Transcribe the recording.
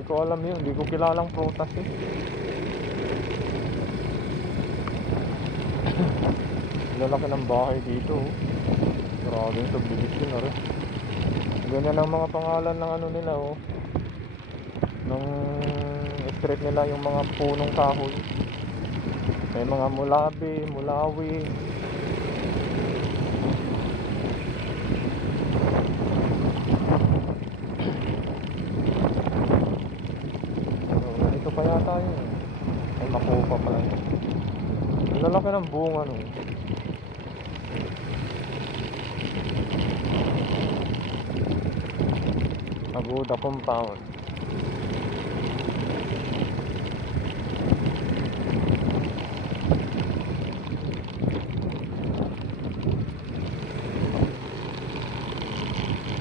Hindi ko alam yun. Hindi ko kilalang prutas eh. Lalaki ng bahay dito. Oh. Grabe yung subdivision na rin. Ganyan ang mga pangalan ng ano nila oh. Ng street nila yung mga punong kahoy. May mga mulabi, mulawi. Ito pa yata yun. Ay makupa pala yun. Ang lalaki ng bunga no. Aguda compound.